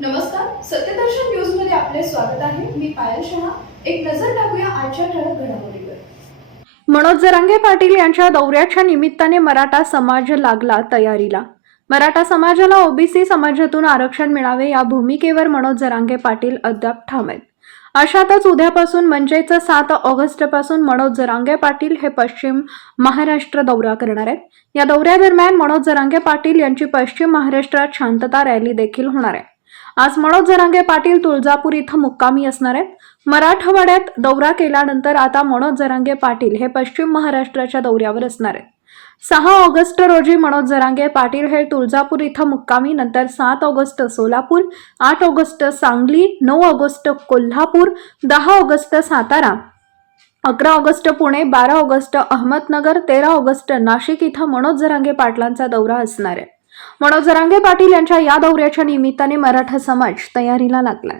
नमस्कार सत्यदर्शन न्यूजमध्ये आपले स्वागत आहे. मी पायल शहा. एक नजर टाकूया आजच्या ठळक घडामोडीवर. मनोज जरांगे पाटील यांच्या दौऱ्याच्या निमित्ताने मराठा समाज लागला तयारीला. मराठा समाजाला ओबीसी समाजातून आरक्षण मिळावे या भूमिकेवर मनोज जरांगे पाटील अद्याप ठाम आहेत. अशातच उद्यापासून म्हणजेच सात ऑगस्टपासून मनोज जरांगे पाटील हे पश्चिम महाराष्ट्र दौरा करणार आहेत. या दौऱ्यादरम्यान मनोज जरांगे पाटील यांची पश्चिम महाराष्ट्रात शांतता रॅली देखील होणार आहे. आज मनोज जरांगे पाटील तुळजापूर इथं मुक्कामी असणार आहेत. मराठवाड्यात दौरा केल्यानंतर आता मनोज जरांगे पाटील हे पश्चिम महाराष्ट्राच्या दौऱ्यावर असणार आहेत. सहा ऑगस्ट रोजी मनोज जरांगे पाटील हे तुळजापूर इथं मुक्कामी नंतर सात ऑगस्ट सोलापूर आठ ऑगस्ट सांगली नऊ ऑगस्ट कोल्हापूर दहा ऑगस्ट सातारा अकरा ऑगस्ट पुणे बारा ऑगस्ट अहमदनगर तेरा ऑगस्ट नाशिक इथं मनोज जरांगे पाटलांचा दौरा असणार आहे. मनोज जरांगे पाटील यांच्या या दौऱ्याच्या निमित्ताने मराठा समाज तयारीला लागलाय.